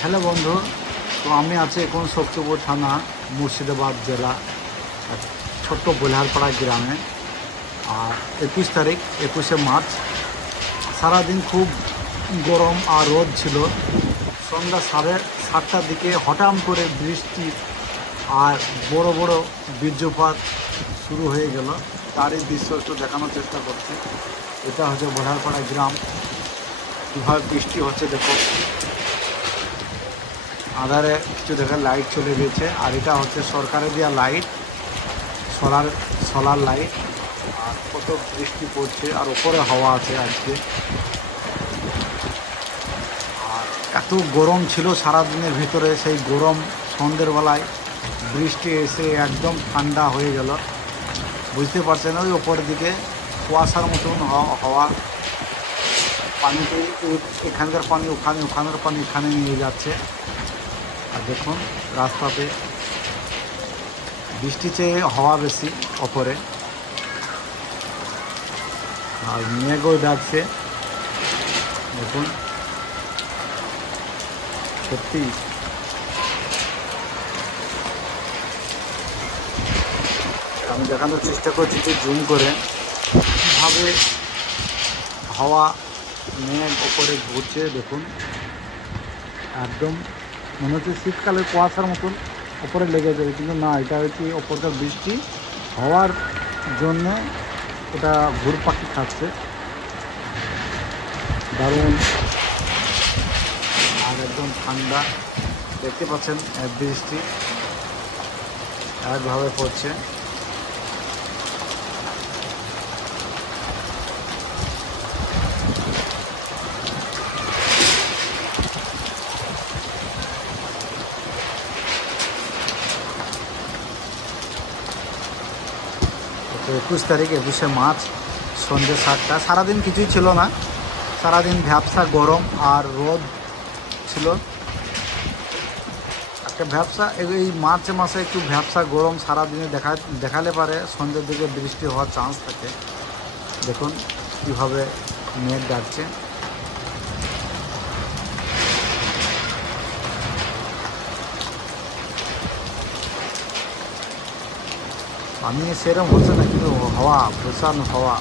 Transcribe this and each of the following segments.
Hello বন্ধু। তো আমি আছি এখন শক্তিপুর থানা, মুর্শিদাবাদ জেলা, এক ছোট্ট বোলহারপাড়া গ্রামে। আর 21 তারিখ, 21শে মার্চ, সারাদিন খুব গরম আর রোদ ছিল। সন্ধ্যা 7:30টার দিকে হঠাৎ করে বৃষ্টি আর বড় বড় বীর্যপাত শুরু হয়ে গেল। তারই দৃশ্য একটু দেখানোর চেষ্টা করছি। এটা হচ্ছে বোলহারপাড়া গ্রাম। কীভাবে বৃষ্টি হচ্ছে দেখো, আধারে কিছু দেখে লাইট চলে গেছে। আর এটা হচ্ছে সরকারের দেওয়া লাইট, সোলার সোলার লাইট। আর কত বৃষ্টি পড়ছে, আর উপরে হাওয়া আছে আজকে। আর এত গরম ছিল সারাদিনের ভিতরে, সেই গরম সন্ধ্যের বেলায় বৃষ্টি এসে একদম ঠান্ডা হয়ে গেল। বুঝতে পারছেন, ওই ওপরের দিকে কুয়াশার মতন হাওয়া, পানিতে এখানকার পানি ওখানে, ওখানের পানি এখানে নিয়ে যাচ্ছে। আর দেখুন রাস্তাতে বৃষ্টি চেয়ে হাওয়া বেশি ওপরে, আর মেঘও ডাকছে। দেখুন সত্যি আমি দেখানোর চেষ্টা করছি যে জুম করে কীভাবে হাওয়া, মেঘ ওপরে ঘুরছে। দেখুন একদম মনে হচ্ছে শীতকালের কুয়াশার মতন ওপরে লেগে যাবে, কিন্তু না, এটা হচ্ছে ওপরকার বৃষ্টি হওয়ার জন্যে ওটা ঘুরপাখি খাচ্ছে। দারুণ। আর একদম ঠান্ডা, দেখতে পাচ্ছেন বৃষ্টি একভাবে পড়ছে। তো 21 তারিখ, 21শে মার্চ, সন্ধ্যে 7টা। সারাদিন কিছুই ছিল না, সারাদিন ভ্যাবসা গরম আর রোদ ছিল। একটা ভ্যাবসা, এই মার্চ মাসে একটু ভ্যাবসা গরম সারাদিনে দেখালে পারে সন্ধ্যের দিকে বৃষ্টি হওয়ার চান্স থাকে। দেখুন কীভাবে মেঘ ডাকছে। পানি সেরকম হচ্ছে না, কিন্তু হাওয়া, ভীষণ হাওয়া।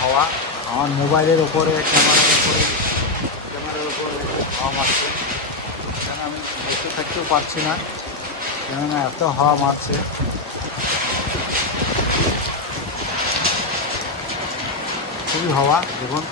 হাওয়া আমার মোবাইলের ওপরে, ক্যামেরার উপরে হাওয়া মারছে। কেন আমি বসে থাকতেও পারছি না, কেননা এত হাওয়া মারছে। খুবই হাওয়া দেখুন।